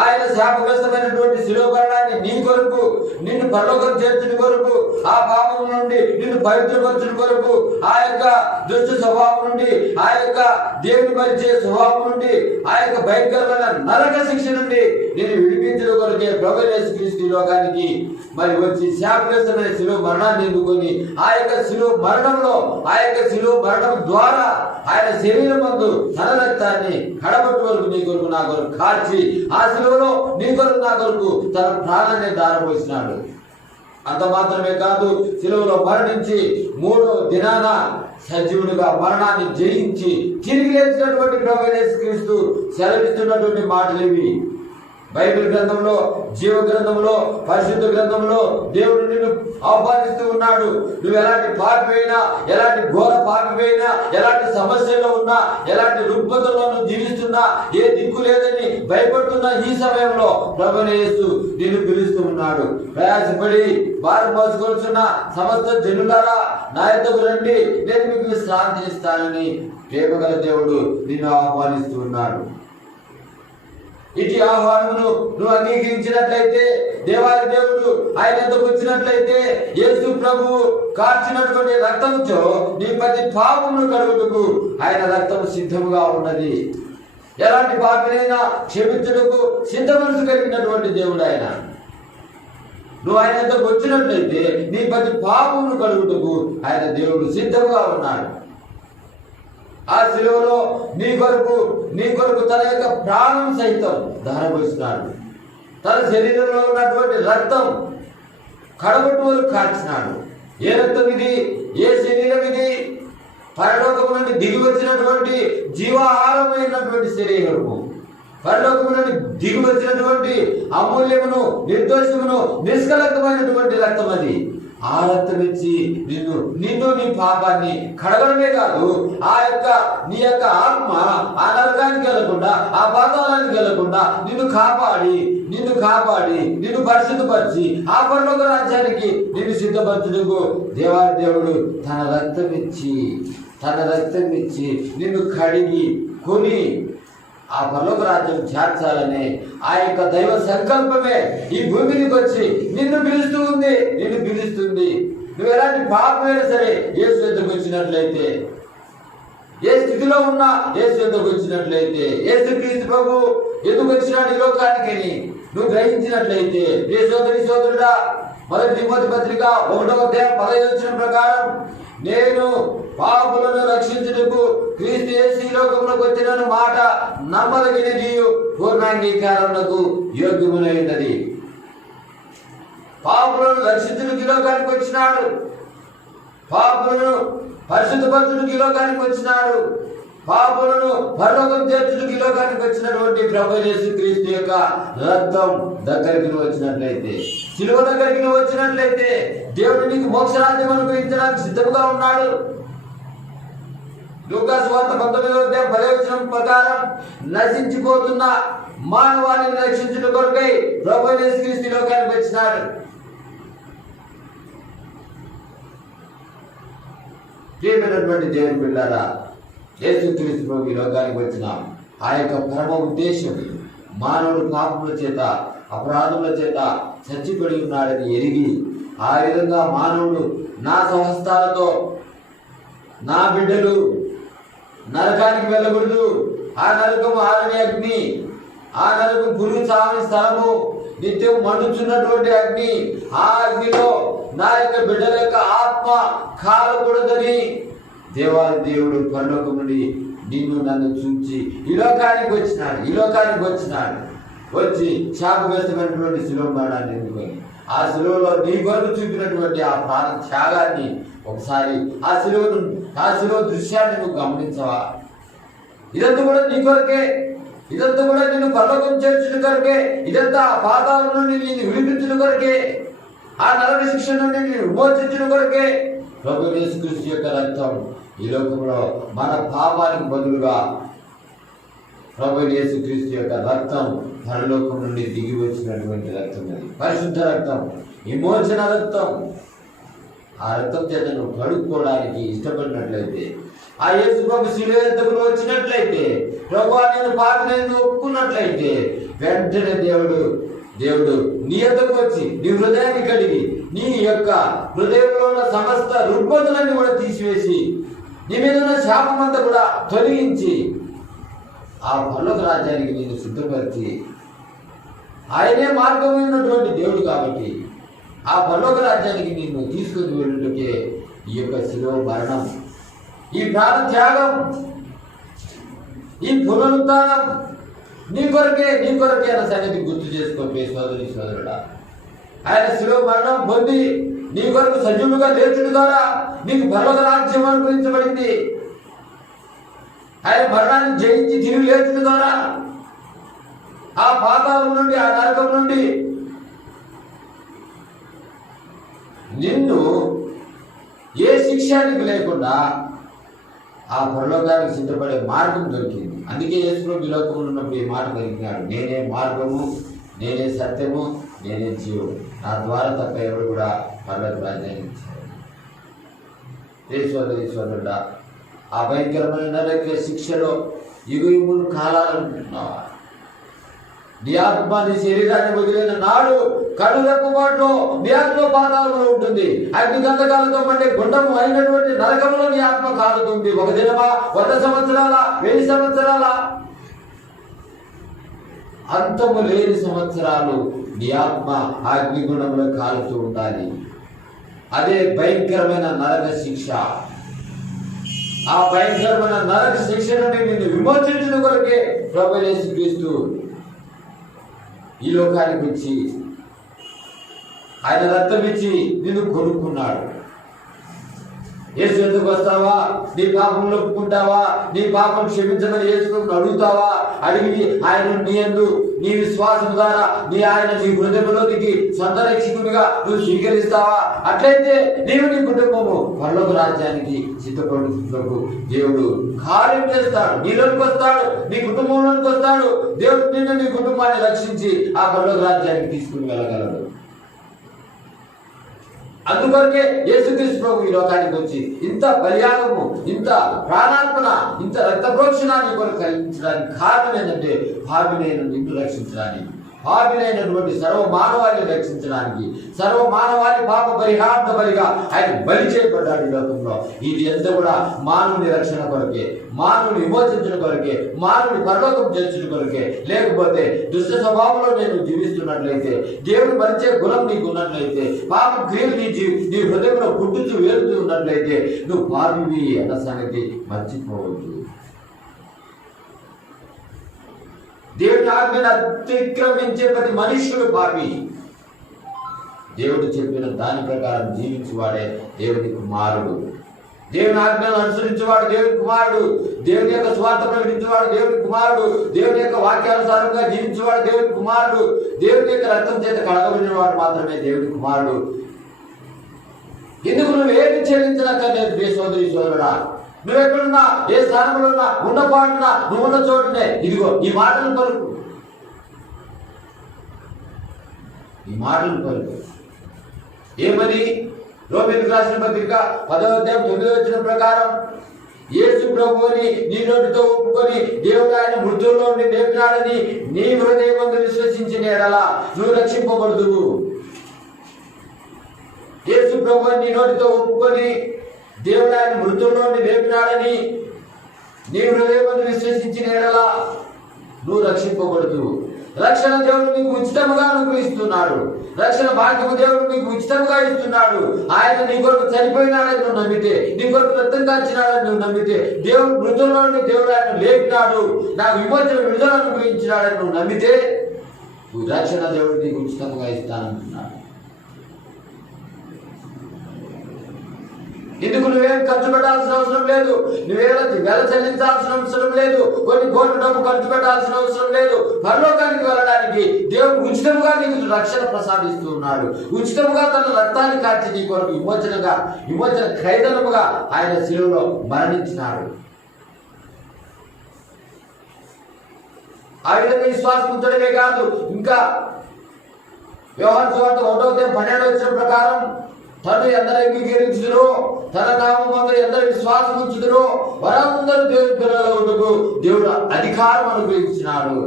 ఆయన శాపగ్రస్తమైనటువంటి శిలువ మరణాన్ని నీ కొరకు, నిన్ను పరలోకం చేర్చుని కొరకు, ఆ పాపం నుండి నిన్ను పవిత్రపరచుని కొరకు, ఆ యొక్క దుష్ట స్వభావం నుండి, ఆ యొక్క దేవుని పరిచే స్వభావం నుండి, ఆ యొక్క భయంకరమైన నరక శిక్ష నుండి నేను విడిపించడం కొరకే ప్రభువైన యేసుక్రీస్తు లోకానికి మరి వచ్చి శాపగ్రస్తమైన శిలువ మరణాన్ని ఎన్నుకొని ఆ యొక్క శిలువ మరణంలో, ఆ యొక్క శిలువ మరణం ద్వారా ఆయన శరీరం మందు తన రక్తాన్ని కడపట్టు వరకు నీ కొరకు నా కొరకు కార్చి ఆ శిలువలో నీ కొరకు నా కొరకు తన ప్రాణాన్ని దారపోసినాడు. అంత మాత్రమే కాదు, శిలువలో మరణించి 3వ దినాన సజీవునిగా మరణాన్ని జయించి తిరిగి లేచినటువంటి ప్రభువైన యేసుక్రీస్తు సెలవిస్తున్నటువంటి మాటలు ఇవి. బైబిల్ గ్రంథంలో, జీవ గ్రంథంలో, పరిశుద్ధ గ్రంథంలో దేవుడు నిన్ను ఆహ్వానిస్తూ ఉన్నాడు. నువ్వు ఎలాంటి పాపిపోయినా, ఎలాంటి ఘోర పాపిపోయినా, ఎలాంటి సమస్యల్లో ఉన్నా, ఎలాంటి రుగ్మతల్లో నువ్వు జీవిస్తున్నా, ఏ దిక్కు లేదని భయపడుతున్నా ఈ సమయంలో ప్రభువైన యేసు నిన్ను పిలుస్తూ ఉన్నాడు. ప్రయాసపడి భారం మోసుకొస్తున్న సమస్త జనులారా నా యొద్దకు రండి, నేను మీకు విశ్రాంతి ఇస్తానని ప్రేమగల దేవుడు నిన్ను ఆహ్వానిస్తూ ఉన్నాడు. ఇటు ఆహ్వానమును నువ్వు అంగీకరించినట్లయితే, దేవాది దేవుడు ఆయన ఎందుకు వచ్చినట్లయితే, యేసు ప్రభువు కార్చినటువంటి రక్తంతో నీ ప్రతి పాపమును కడుగుటకు ఆయన రక్తం సిద్ధముగా ఉన్నది. ఎలాంటి పాపినైనా క్షమించుటకు సిద్ధ మనసు కలిగినటువంటి దేవుడు ఆయన. నువ్వు ఆయన ఎందుకు వచ్చినట్లయితే నీ ప్రతి పాపమును కడుగుటకు ఆయన దేవుడు సిద్ధంగా ఉన్నాడు. ఆ శిలువలో నీ కొరకు తన యొక్క ప్రాణం సైతం ధారపోసినాడు. తన శరీరంలో ఉన్నటువంటి రక్తం కడగొట్టు వరకు కార్చినాడు. ఏ రక్తం ఇది? ఏ శరీరం ఇది? పరలోకము నుండి దిగి వచ్చినటువంటి జీవాహారమైనటువంటి శరీరము, పరలోకము నుండి దిగి వచ్చినటువంటి అమూల్యమును, నిర్దోషమును, నిష్కలంకమైనటువంటి రక్తం అది. ఆ రక్తం ఇచ్చి నిన్ను నీ పాపాన్ని కడగడమే కాదు, నీ యొక్క ఆత్మ ఆ నరకానికి వెళ్లకుండా, ఆ పాతాళానికి వెళ్లకుండా నిన్ను కాపాడి నిన్ను పరిశుద్ధపరిచి ఆ పరలోక రాజ్యానికి నిన్ను సిద్ధపరచుటకు దేవాది దేవుడు తన రక్తం ఇచ్చి నిన్ను కడిగి కొని ఆ పరలోక రాజ్యం చేర్చాలనే ఆ యొక్క దైవ సంకల్పమే ఈ భూమికి వచ్చి నిన్ను పిలుస్తుంది. నువ్వు ఎలాంటి పాపమైనా సరే యేసు యొద్దకు వచ్చినట్లయితే, ఏ స్థితిలో ఉన్నా యేసు యొద్దకు వచ్చినట్లయితే, యేసుక్రీస్తు ప్రభు ఎందుకు వచ్చినాడు ఈ లోకానికి నువ్వు గ్రహించినట్లయితే, ఏ సోదరి సోదరుడా, మొదటి తిమోతి పత్రిక 1వ అధ్యాయం 15వ వచనం ప్రకారం, నేను పాపులను రక్షించుటకు క్రీస్తు యేసు ఈ లోకంలోకి వచ్చిన మాట నమ్మదగినది, పూర్ణాంగీకారమునకు యోగ్యమునైనది. పాపులను రక్షించుటకు ఈ లోకానికి వచ్చినాడు, పాపులను పరిశుద్ధపరచుటకు ఈ లోకానికి వచ్చినాడు, పాపులను పరలోకం చేర్చుటకు ఈ లోకానికి వచ్చినటువంటి ప్రభువైన యేసుక్రీస్తు యొక్క రక్తం దగ్గరికి వచ్చినట్లయితే, శిలువ దగ్గరికి వచ్చినట్లయితే దేవుడు నీకు మోక్షరాజ్యం అనుగ్రహించడానికి సిద్ధంగా ఉన్నాడు. లూకా సువార్త 19వ అధ్యాయం 10వ వచనం ప్రకారం నశించిపోతున్న మానవాళిని రక్షించుట కొరకై ప్రభువైన యేసుక్రీస్తు లోకానికి వచ్చినాడు. ప్రియమైనటువంటి దేవుని బిడ్డలారా, యేసుక్రీస్తు ప్రభు ఈ లోకానికి వచ్చిన ఆ యొక్క పరమ ఉద్దేశం మానవుడు పాపముల చేత, అపరాధముల చేత చచ్చిపడి ఉన్నాడని ఎరిగి, ఆ విధంగా మానవుడు నా స్వహస్తాలతో నా బిడ్డలు నరకానికి వెళ్ళకూడదు, ఆ నరకము ఆరని అగ్ని ఆ నరకం పురుగు చావని స్థలము, నిత్యం మండుచున్నటువంటి అగ్ని, ఆ అగ్నిలో నా యొక్క బిడ్డల యొక్క ఆత్మ కాలకూడదని దేవాది దేవుడు పరలోకం నుండి నిన్ను నన్ను చూచి ఈ లోకానికి వచ్చినాడు. వచ్చి శాపగ్రస్తమైనటువంటి శిలువ మరణాన్ని ఎన్నుకొని ఆ శిలువలో నీ కొరకు చూపినటువంటి ఆ ప్రాణ త్యాగాన్ని ఒకసారి ఆ శిలువ దృశ్యాన్ని నువ్వు గమనించవా? ఇదంతా కూడా నీ కొరకే, ఇదంతా కూడా నిన్ను పరలోకం చేర్చిన కొరకే, ఇదంతా ఆ పాతాళం నుండి నిన్ను విడిపించిన కొరకే, ఆ నరక శిక్ష నుండి నిన్ను విమోచించిన కొరకే ప్రభు యేసుక్రీస్తు యొక్క రక్తం ఈ లోకంలో మన పాపానికి బదులుగా ప్రభు యేసుక్రీస్తు యొక్క రక్తం పరలోకం నుండి దిగి వచ్చినటువంటి రక్తం, అది పరిశుద్ధ రక్తం, విమోచన రక్తం. ఆ రక్తం చేత నువ్వు కడుక్కోవడానికి ఇష్టపడినట్లయితే, ఆ యేసు ప్రభు శిలువ ఎద్దుకు వచ్చినట్లయితే, ప్రభు నేను పాపిని ఒప్పుకున్నట్లయితే, వెంటనే దేవుడు నీ ఎద్దకు వచ్చి నీ హృదయాన్ని కడిగి నీ యొక్క హృదయంలో ఉన్న సమస్త రుగ్మతులన్నీ కూడా తీసివేసి నీ మీద ఉన్న శాపమంతా కూడా తొలగించి ఆ పరలోక రాజ్యానికి నిన్ను సిద్ధపరిచి, ఆయనే మార్గమైనటువంటి దేవుడు కాబట్టి ఆ పరలోక రాజ్యానికి నిన్ను తీసుకుని వెళ్ళుటకే ఈ యొక్క శిలువ మరణం, ఈ ప్రాణ త్యాగం, ఈ పునరుత్థానం నీ కొరకే అన్న సంగతి గుర్తు చేసుకోవే సోదరుడా. ఆయన శిలువ మరణం పొంది నీ కొరకు సజీవులుగా లేచుడు ద్వారా నీకు పరలోక రాజ్యం అనుగ్రహించబడింది. ఆయన మరణాన్ని జయించి తిరిగి లేచుడు ద్వారా ఆ పాతాళం నుండి, ఆ నరకం నుండి నిన్ను ఏ శిక్షానికి లేకుండా ఆ పరలోకానికి సిద్ధపడే మార్గం దొరికింది. అందుకే యేసు ఈ లోకంలో ఉన్నప్పుడు ఈ మాట దొరికినాడు, నేనే మార్గము, నేనే సత్యము, నేనే జీవుడు, నా ద్వారా తప్ప ఎవరు కూడా పరలోక రాజ్యాన్ని ఈశ్వరుడా. ఆ భయంకరమైన నరక శిక్షలో యుగములు కాలాలనుకుంటున్నావా? నీ ఆత్మ నీ శరీరాన్ని వదిలిన నాడు కనురెప్పపాట్లో నీ ఆత్మ పాతాళంలో ఉంటుంది. అగ్ని గంధకాలతో మండే గుండము అయినటువంటి నరకంలో నీ ఆత్మ కాలుతుంది. ఒక దినమా, 100 సంవత్సరాల, 1000 సంవత్సరాల, అంతము లేని సంవత్సరాలు నీ ఆత్మ అగ్నిగుండంలో కాలుతూ ఉండాలి. అదే భయంకరమైన నరక శిక్ష. ఆ భయంకరమైన నరక శిక్ష నుండి నిన్ను విమోచించిన కొరకే ప్రభు యేసుక్రీస్తు ఈ లోకానికి వచ్చి ఆయన రక్తం ఇచ్చి నిన్ను కొనుక్కున్నాడు. యేసు ఎందుకు వస్తావా? నీ పాపంలో ఒప్పుకుంటావా? నీ పాపం క్షమించమని యేసుని అడుగుతావా? అడిగి ఆయన నీ యందు నీ విశ్వాసం ద్వారా ఆయన నీ హృదయంలోనికి సొంత రక్షకునిగా నువ్వు స్వీకరిస్తావా? అట్లయితే నీవు నీ కుటుంబము పరలోక రాజ్యానికి సిద్ధపడుటకు దేవుడు కార్యం చేస్తాడు. నీలోకి వస్తాడు, నీ కుటుంబంలోకి వస్తాడు. దేవుడు నిన్ను, నీ కుటుంబాన్ని రక్షించి ఆ పరలోక రాజ్యానికి తీసుకుని వెళ్ళగలడు. అందుకొరకే యేసుక్రీస్తు ప్రభు ఈ లోకానికి వచ్చి ఇంత బలియాగము, ఇంత ప్రాణార్పణ, ఇంత రక్త ప్రోక్షణాన్ని కొరకు కలిగించడానికి కారణం ఏంటంటే పాపినైన నిన్ను రక్షించడానికి, పాపినైనటువంటి సర్వ మానవాళిని రక్షించడానికి, సర్వ మానవాళి పాప పరిహార్థ బలిగా ఆయన బలి చేయబడ్డాడు ఈ లోకంలో. ఇది ఎంత కూడా మానవుని రక్షణ కొరకే, మానవుని విమోచించిన కొరకే, మానవుని పరలోకం చేర్చిన కొరకే. లేకపోతే దుష్ట స్వభావంలో నేను జీవిస్తున్నట్లయితే, దేవుడు పరిచే గుణం నీకు ఉన్నట్లయితే, పాప క్రియలు నీ హృదయంలో పుట్టుతూ వేరుతూ ఉన్నట్లయితే నువ్వు పాపివి అన్న సంగతి మర్చిపోవద్దు. దేవుని ఆజ్ఞను అతిక్రమించే ప్రతి మనుష్యుడు పాపి. దేవుడు చెప్పిన దాని ప్రకారం జీవించేవాడే దేవుని కుమారుడు. దేవుని ఆజ్ఞను అనుసరించేవాడు దేవుని కుమారుడు. దేవుని యొక్క స్వార్థ ప్రకటించేవాడు దేవుని కుమారుడు. దేవుని యొక్క వాక్యానుసారంగా జీవించేవాడు దేవుని కుమారుడు. దేవుని యొక్క రక్తం చేత కడగబడిన వాడు మాత్రమే దేవుని కుమారుడు. ఎందుకు నువ్వు ఏమి చెల్లించనక్కర్లేదు ప్రియ సోదరి సోదరుడా. నువ్వెక్కడున్నా, ఏ స్థానంలో ఉన్నా, ఉండపాటున్నా, నువ్వు ఉన్న చోటునే ఇదిగో ఈ మాటలు పలుకు, ఈ మాటలు పలుకు. ఏమని? రోమీయులకు రాసిన పత్రిక 10వ అధ్యాయం 9వ వచనం ప్రకారం, యేసు ప్రభువుని నీ నోటితో ఒప్పుకొని దేవుడు ఆయన మృతుల్లో నుండి లేపినాడని నీ హృదయమందు విశ్వసించిన ఎడల నువ్వు రక్షింపబడుదువు. యేసు ప్రభువుని నీ నోటితో ఒప్పుకొని దేవుడు ఆయన మృతుల్లో నుండి లేపినాడని నీ హృదయమందు విశ్వసించిన ఎడల నువ్వు రక్షింపబడుతూ, రక్షణ దేవుడు నీకు ఉచితముగా అనుగ్రహిస్తున్నాడు. రక్షణ భాగ్యము దేవుడు నీకు ఉచితంగా ఇస్తున్నాడు. ఆయన నీ కొరకు చనిపోయినాడని నువ్వు నమ్మితే, నీ కొరకు రక్తం కాల్చినాడని నువ్వు నమ్మితే, దేవుడు మృతుల్లోని దేవుడు ఆయన లేపినాడు, నాకు విమోచన విడుదల అనుగ్రహించినాడని నువ్వు నమ్మితే, నువ్వు రక్షణ దేవుడు నీకు ఉచితంగా ఇస్తానంటున్నాడు. ఇందుకు నువ్వేం ఖర్చు పెట్టాల్సిన అవసరం లేదు, నువ్వేళ వెల చెల్లించాల్సిన అవసరం లేదు, కొన్ని కోట్ల డబ్బు ఖర్చు పెట్టాల్సిన అవసరం లేదు. పరలోకానికి వెళ్ళడానికి దేవుడు ఉచితముగా నీకు రక్షణ ప్రసాదిస్తూ ఉన్నాడు. ఉచితముగా తన రక్తాన్ని కార్చి నీ కొరకు విమోచన ఖైదనముగా ఆయన శిలువలో మరణించినాడు. ఆ విధంగా విశ్వాసం ఉంచడమే కాదు, ఇంకా యోహాను సువార్త 1:12 ప్రకారం తండ్రి ఎందరు అంగీకరించుదురో, తన నామమందు ఎందరు విశ్వాసం ఉంచుదురో వారందరూ దేవుని పిల్లలకు దేవుడు అధికారం అనుగ్రహించినాడు.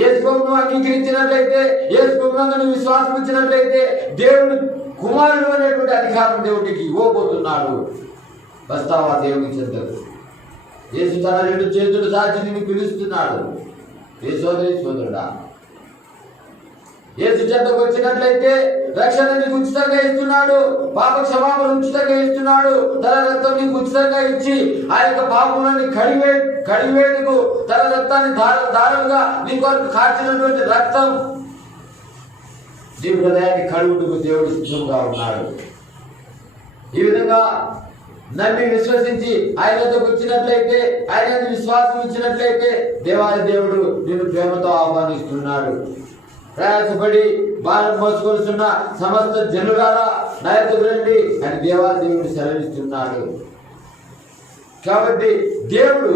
యేసు ప్రభువును అంగీకరించినట్లయితే, యేసు ప్రభువునందు విశ్వాసం ఉంచినట్లయితే దేవుడు కుమారుడు అనేటువంటి అధికారం దేవుడికి ఇవ్వబోతున్నాడు. వస్తావా దేవుని చెందకు? యేసు తన 2 చేతులు సాచి నిన్ను పిలుస్తున్నాడు. ఏ సోదరి సోదరుడా, యేసు చెంతకు వచ్చినట్లయితే రక్షణ నీకు ఉచితంగా ఇస్తున్నాడు, పాప క్షమాపణ ఉచితంగా ఇస్తున్నాడు. తన రక్తం నీకు ఉచితంగా ఇచ్చి ఆ యొక్క పాపములని కడివేడుకు తన రక్తాన్ని దారులుగా నీ కొరకు కార్చినటువంటి రక్తం నీ హృదయాన్ని కడుగుటకు దేవుడు సిద్ధంగా ఉన్నాడు. ఈ విధంగా నమ్మి విశ్వసించి ఆయనతో వచ్చినట్లయితే, ఆయన విశ్వాసం ఇచ్చినట్లయితే దేవాది దేవుడు నిన్ను ప్రేమతో ఆహ్వానిస్తున్నాడు. ప్రయాసపడి భారం మోసుకొస్తున్న సమస్త జనులారా నా యొద్దకు రండి అని దేవాదేవుడు సెలవిస్తున్నాడు. కాబట్టి దేవుడు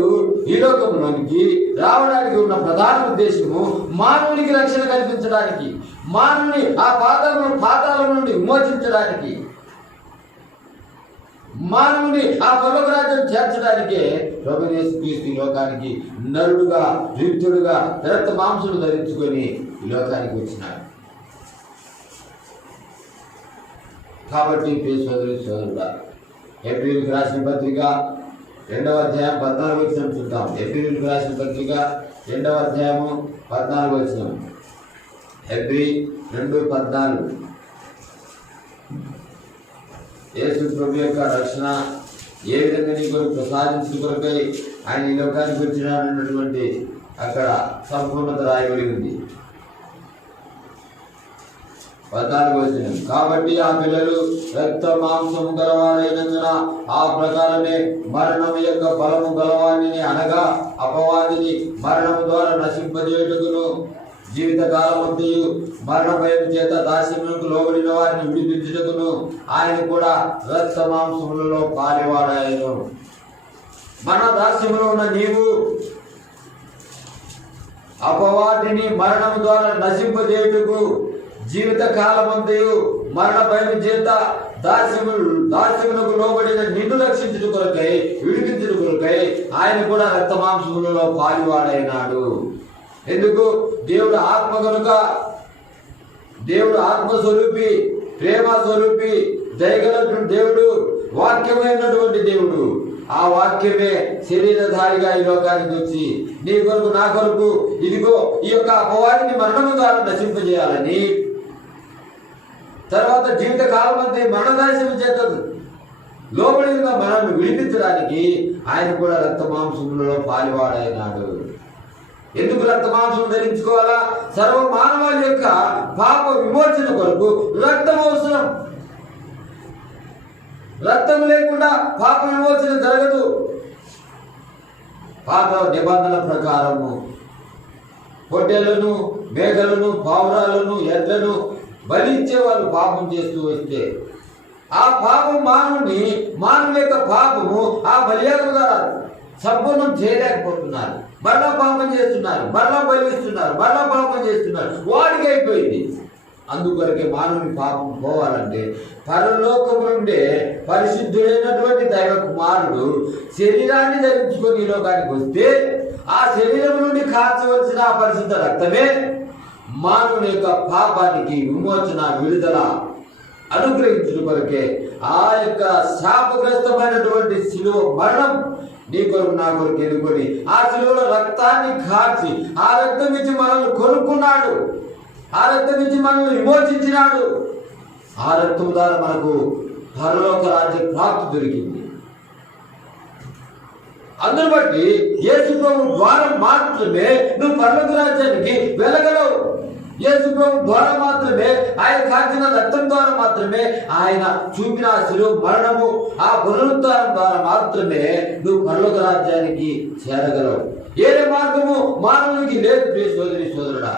ఈ లోకంలోనికి రావడానికి ఉన్న ప్రధాన ఉద్దేశము మానవునికి రక్షణ కల్పించడానికి, మానవుని ఆ పాతాళం నుండి విమోచించడానికి, మానవుని ఆ పరలోక రాజ్యం చేర్చడానికే ప్రభువు యేసు క్రీస్తు లోకానికి నరుడుగా, రిక్తుడుగా, రక్త మాంసములు ధరించుకొని ఈ లోకానికి వచ్చినాడు. కాబట్టి సోదరి సోదరుడా, ఏప్రిల్కి రాసిన పత్రిక 2వ అధ్యాయం 14వ వచనం చూద్దాం. ఏప్రిల్కి రాసిన పత్రిక 2వ అధ్యాయము 14వ వచనం. ఏప్రిల్ 2:14. యేసు ప్రభు యొక్క రక్షణ ఏ విధంగా నీ కొరకు ప్రసాదించిన కొరకై ఆయన ఈ లోకానికి వచ్చినాడన్నటువంటి అక్కడ సంపూర్ణత రాయబడి ఉంది. 14వ వచనం. కాబట్టి ఆ పిల్లలు రక్త మాంసము గలవారైనందున ఆ ప్రకారమే మరణం యొక్క బలము గలవాణిని అనగా అపవాదిని మరణం ద్వారా నశింపజేయుటకును జీవితకాలమంతయు మరణ భయం చేత దాస్యములకు లోబడిన వారిని విడిపించుటకును ఆయన కూడా రక్త మాంసములలో పాలివాడాయను. మన దాస్యములో ఉన్న నీవు అపవాదిని మరణం ద్వారా నశింపజేయుటకు జీవిత కాలమంతయు మరణ భయం చేత దాస్యములకు లోబడిన నిన్ను రక్షించుట కొరకై, విడిపించుట కొరకై ఆయన కూడా రక్త మాంసములలో పాలివాడైనాడు. ఎందుకు? దేవుడు ఆత్మ కనుక, దేవుడు ఆత్మస్వరూపి, ప్రేమ స్వరూపి, దయగలటువంటి దేవుడు, వాక్యమైనటువంటి దేవుడు. ఆ వాక్యమే శరీరధారిగా ఈ లోకానికి వచ్చి నీ కొరకు, నా కొరకు, ఇదిగో ఈ యొక్క అపవాదిని మరణము ద్వారా నశింపజేయాలని, తర్వాత జీవిత కాలమంతా మరణదాస్యం చేత లోబడిగా మనల్ని విడిపించడానికి ఆయన కూడా రక్త మాంసములలో పాలివాడైనాడు. ఎందుకు రక్త మాంసం ధరించుకోవాలా? సర్వ మానవాళి యొక్క పాప విమోచన కొరకు రక్తం అవసరం. రక్తం లేకుండా పాప విమోచన జరగదు. పాత నిబంధన ప్రకారము పొట్టేళ్లను, మేకలను, పావురాలను, ఎడ్లను బలిచ్చే వాళ్ళు పాపం చేస్తూ వస్తే ఆ పాపం మానవుని, మానవుని యొక్క పాపము ఆ బలియాగం ద్వారా సంపూర్ణం చేయలేకపోతున్నారు. మరలా పాపం చేస్తున్నారు, మరలా బలిస్తున్నారు, మరలా పాపం చేస్తున్నారు. వాడికి అయిపోయింది. అందుకొరకే మానవుని పాపం పోవాలంటే పరలోకము నుండే పరిశుద్ధుడైనటువంటి దైవ కుమారుడు శరీరాన్ని ధరించుకొని ఈ లోకానికి వస్తే ఆ శరీరం నుండి కార్చవలసిన ఆ పరిశుద్ధ రక్తమే మానవుని యొక్క పాపానికి విమోచన, విడుదల అనుగ్రహించిన కొరకే ఆ యొక్క శాపగ్రస్తమైనటువంటి శిలువ మరణం నీ కొరకు నా కొరకు ఎన్నుకొని ఆ శిలువలో రక్తాన్ని కార్చి ఆ రక్తం నుంచి మనల్ని కొనుక్కున్నాడు, ఆ రక్తం నుంచి మనల్ని విమోచించినాడు. ఆ రక్తం ద్వారా మనకు పరలోక రాజ్య ప్రాప్తి దొరికింది. అందును బట్టి యేసు ప్రభు ద్వారా మాత్రమే నువ్వు పరలోక రాజ్యానికి వెళ్ళగలవు. యేసు ప్రభు ద్వారా మాత్రమే, ఆయన కాచిన రక్తం ద్వారా మాత్రమే, ఆయన చూపిన శిలువ మరణము ఆ పునరుద్ధానం ద్వారా మాత్రమే నువ్వు పరలోక రాజ్యానికి చేరగలవు. ఏదే మార్గము మానవునికి లేదు. ప్రియ సోదరి సోదరుడా,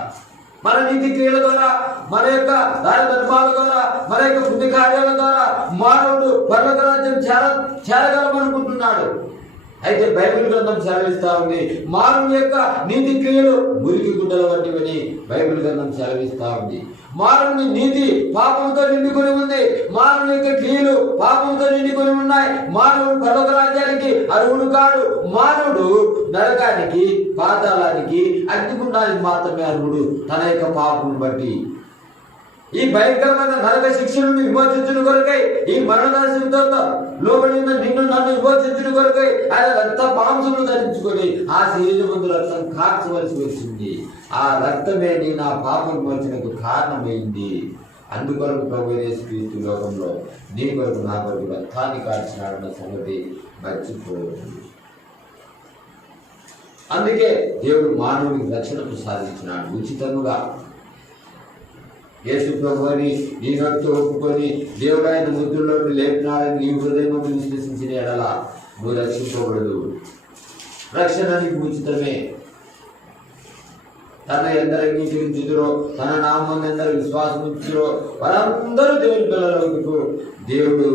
మన నీతి క్రియల ద్వారా, మన యొక్క రాజధర్మాల ద్వారా, మన యొక్క పుణ్య కార్యాల ద్వారా మానవుడు పరలోక రాజ్యం చేరగలమనుకుంటున్నాడు. అయితే బైబిల్ గ్రంథం సెలవిస్తా ఉంది, మానవుని యొక్క నీతి క్రియలు మురికి గుడ్డల వంటివని బైబిల్ గ్రంథం సెలవిస్తా ఉంది. మానవుని నీతి పాపంతో నిండుకొని ఉంది, మానవుని యొక్క క్రియలు పాపంతో నిండుకొని ఉన్నాయి. మానవుడు పరలోక రాజ్యానికి అర్హుడు కాడు. మానవుడు నరకానికి, పాతాళానికి, అగ్నిగుండానికి మాత్రమే అర్హుడు తన యొక్క పాపం బట్టి. ఈ భయంకరమైన నరక శిక్ష నుండి విమోచించుడు కొరకై, ఈ మరణదాశంతో లోబడి ఉన్న నిన్ను నన్ను విమోచించుడు కొరకై ఆయన రక్త మాంసములు ధరించుకొని ఆ శరీరం ముందు రక్తం కార్చవలసి వచ్చింది. ఆ రక్తమే నీ నా పాప విమోచనకు కారణమైంది. అందుకొరకు ప్రభు యేసుక్రీస్తు లోకంలో నీ కొరకు నా కొరకు రక్తాన్ని కార్చినాడన్న సంగతి మర్చిపోవద్దు. అందుకే దేవుడు మానవునికి రక్షణ ప్రసాదించినాడు ఉచితముగా. యేసు ప్రభుని నీ నోటితో ఒప్పుకొని దేవుడు ఆయన ముద్దుల్లో లేపినాడని నీ హృదయం విశ్వసించిన ఎడల నువ్వు రక్షించకూడదు. రక్షణ నీకు ఉచితమే. తన ఎందరు అంగీకరించుదురో, తన నామం ఎందరు విశ్వాసం ఉంచురో వారందరూ దేవుని పిల్లలకు దేవుడు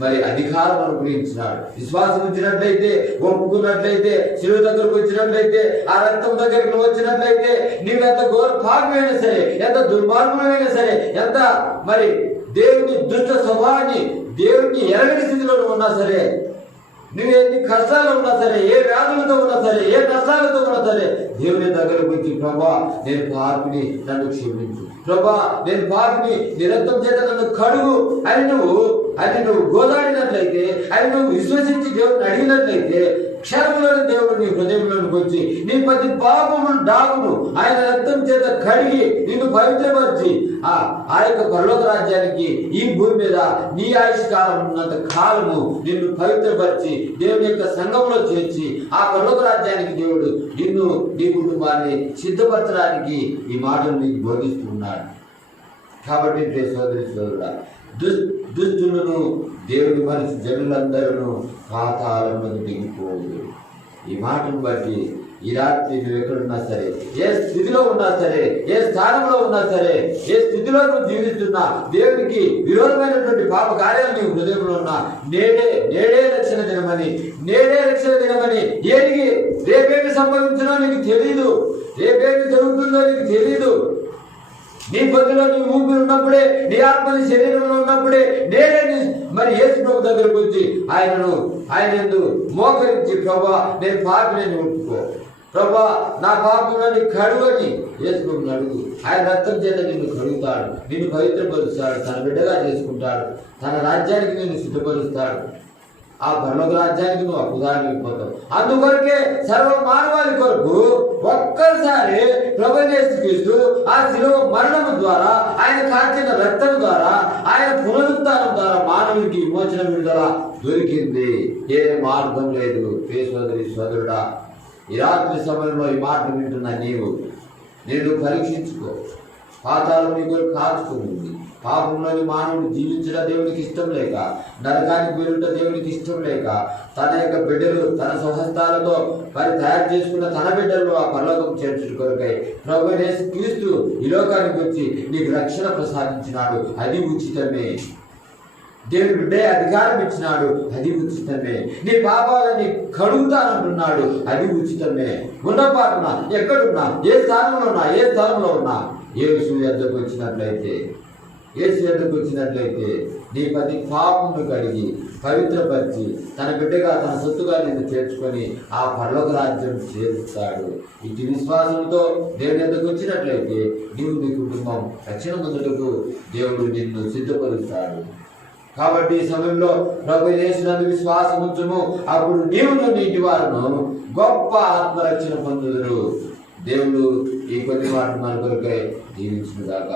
మరి అధికారం అనుగ్రహించినాడు. విశ్వాసం ఉంచినట్లయితే, ఒప్పుకున్నట్లయితే, శిలువ దగ్గరకు వచ్చినట్లయితే, ఆ రక్తం దగ్గరికి వచ్చినట్లయితే, నీవు ఎంత ఘోర పాపమైనా సరే, ఎంత దుర్మార్గమైనా సరే, ఎంత మరి దేవుని దుష్ట స్వభావాన్ని దేవుడిని ఎరగని స్థితిలో ఉన్నా సరే, నువ్వు ఎన్ని కష్టాలు ఉన్నా సరే, ఏ వ్యాధులతో ఉన్నా సరే, ఏ నష్టాలతో ఉన్నా సరే, దేవుని దగ్గరకు వచ్చి ప్రభా నేను పాపిని, నన్ను క్షమించు, ప్రభా నేను పాపిని, నీ రక్తం చేత నన్ను కడుగు అని నువ్వు గోదాడినట్లయితే, అని నువ్వు విశ్వసించి దేవుడిని అడిగినట్లయితే, క్షణంలోని దేవుడు నీ హృదయంలోనికి వచ్చి నీ ప్రతి పాపమును డాగును ఆయన రక్తం చేత కడిగి నిన్ను పవిత్రపరిచి ఆ యొక్క పరలోక రాజ్యానికి ఈ భూమి మీద నీ ఆయుష్కాలం ఉన్నంత కాలము నిన్ను పవిత్రపరిచి దేవుని యొక్క సంఘంలో చేర్చి ఆ పరలోక రాజ్యానికి దేవుడు నిన్ను నీ కుటుంబాన్ని సిద్ధపరచడానికి ఈ మాటలు నీకు బోధిస్తున్నాడు. కాబట్టి ప్రియ సోదరి సోదరుడా, దుష్టులను దేవుని మనిషి జనులందరూ పాతాళంలో దిగిపోదు. ఈ మాటను బట్టి ఈ రాత్రి నువ్వు ఎక్కడున్నా సరే, ఏ స్థితిలో ఉన్నా సరే, ఏ స్థానంలో ఉన్నా సరే, ఏ స్థితిలో నువ్వు జీవిస్తున్నా, దేవునికి విరోధమైనటువంటి పాప కార్యాలు నీవు హృదయంలో ఉన్నా, నేడే రక్షణ దినమని ఏడికి రేపేమి సంభవించినో నీకు తెలియదు, రేపేమి జరుగుతుందో నీకు తెలియదు. నీ పొద్దులో నీ ఊపిరి ఉన్నప్పుడే, నీ ఆత్మని శరీరంలో ఉన్నప్పుడే నేనే మరి యేసు ప్రభు దగ్గరకు వచ్చి ఆయన మోకరించి ప్రభా నేను పాపిని ఒప్పుకో, ప్రభా నా పాపంలోని కడుగని యేసు ప్రభుని అడుగు. ఆయన రక్తం చేత నిన్ను కడుగుతాడు, నిన్ను పవిత్రపరుస్తాడు, తన బిడ్డగా చేసుకుంటాడు, తన రాజ్యానికి నిన్ను సిద్ధపరుస్తాడు. ఆ పరలోక రాజ్యానికి నువ్వు అప్పుదారి వెళ్ళిపోతావు. అందుకొరకే సర్వ మానవాళి కొరకు ఒక్కసారి ప్రభువైన యేసుక్రీస్తు ఆ శిలువ మరణము ద్వారా, ఆయన కార్చిన రక్తం ద్వారా, ఆయన పునరుద్ధానం ద్వారా మానవునికి విమోచన విడుదల దొరికింది. ఏ మార్గం లేదు. ప్రియ సోదరి సోదరుడా, ఈ రాత్రి సమయంలో ఈ మాట వింటున్నా నేను పరీక్షించుకో. పాతాళం నీ కొరకు కాచుకుంది. పాపంలోని మానవుడు జీవించడం దేవునికి ఇష్టం లేక, నరకానికి వెళ్ళుట దేవునికి ఇష్టం లేక, తన యొక్క బిడ్డలు తన స్వహస్తాలతో మరి తయారు చేసుకున్న తన బిడ్డలు ఆ పరలోకం చేర్చుట కొరకై ప్రభువైన యేసుక్రీస్తు ఈ లోకానికి వచ్చి నీకు రక్షణ ప్రసాదించినాడు. అది ఉచితమే. దేవుని బిడ్డే అధికారం ఇచ్చినాడు. అది ఉచితమే. నీ పాపాలని కడుగుతానంటున్నాడు. అది ఉచితమే. ఉన్న పాటున ఎక్కడున్నా, ఏ స్థానంలో ఉన్నా యేసు యొద్దకు వచ్చినట్లయితే నీ ప్రతి పాపమును కడిగి పవిత్రపరిచి తన బిడ్డగా తన సొత్తుగా నిన్ను చేర్చుకొని ఆ పరలోక రాజ్యం చేరుస్తాడు. ఇటు విశ్వాసంతో దేవుని యొద్దకు వచ్చినట్లయితే నీవు నీ కుటుంబం రక్షణ పొందుటకు దేవుడు నిన్ను సిద్ధపరుస్తాడు. కాబట్టి ఈ సమయంలో ప్రభు చేసినందుకు విశ్వాసం ఉంచుము, అప్పుడు నీవును నీటి వారును గొప్ప ఆత్మరక్షణ పొందుదురు. దేవుడు ఈ కొద్ది మాట మన కొరకై దీవించును గాక.